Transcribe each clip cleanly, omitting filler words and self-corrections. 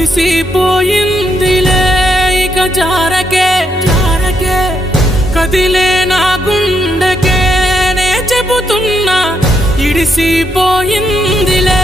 ముగిసిపోయిందిలే ఇక జారకే జారకే కదిలే నా గుండెకే నే చెబుతున్నా ఇడిసిపోయిందిలే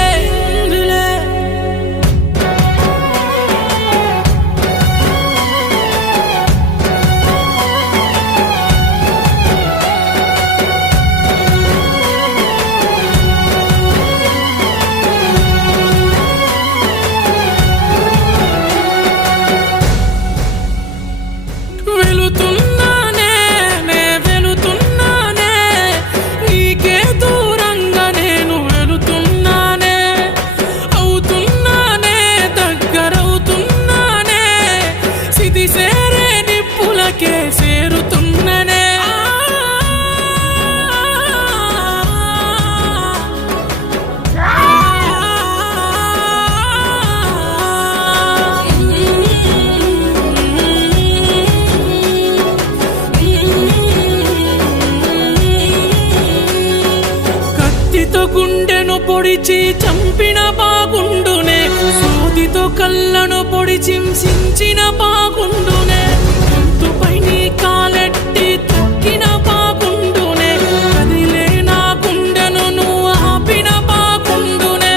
గుండెను పొడిచి చంపిన బాగుండునే సూదితో కళ్ళను పొడిచి హింసించిన బాగుండునే గొంతుపై నీ కాలెట్టి తొక్కిన బాగుండునే కదిలే నా గుండెను నువ్వు ఆపిన బాగుండునే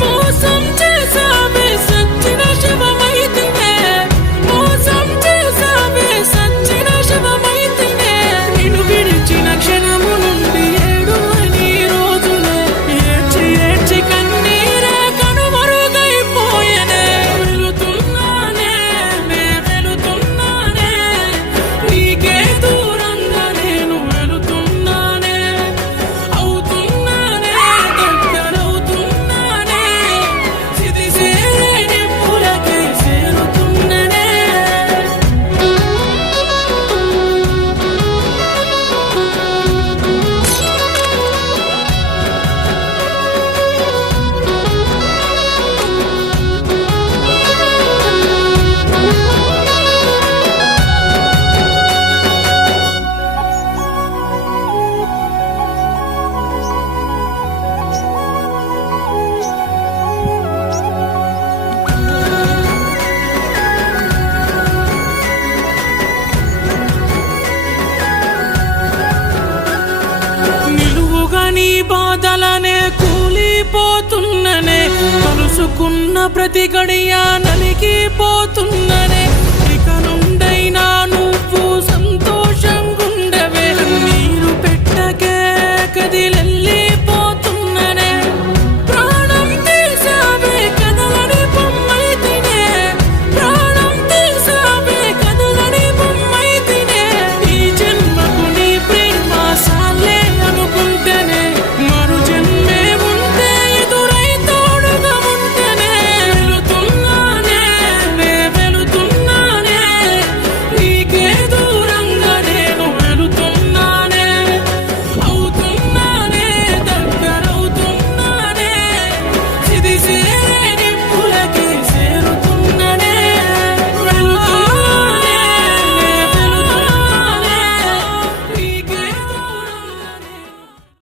మోసం చేసావే సచ్చిన శవమైతినే మోసం చేసావే సచ్చిన శవమైతినే నిన్ను విడిచిన క్షణము నుండి నీ బాధలనే కూలిపోతున్ననే కలుసుకున్న ప్రతి గడియ నలిగిపోతున్ననే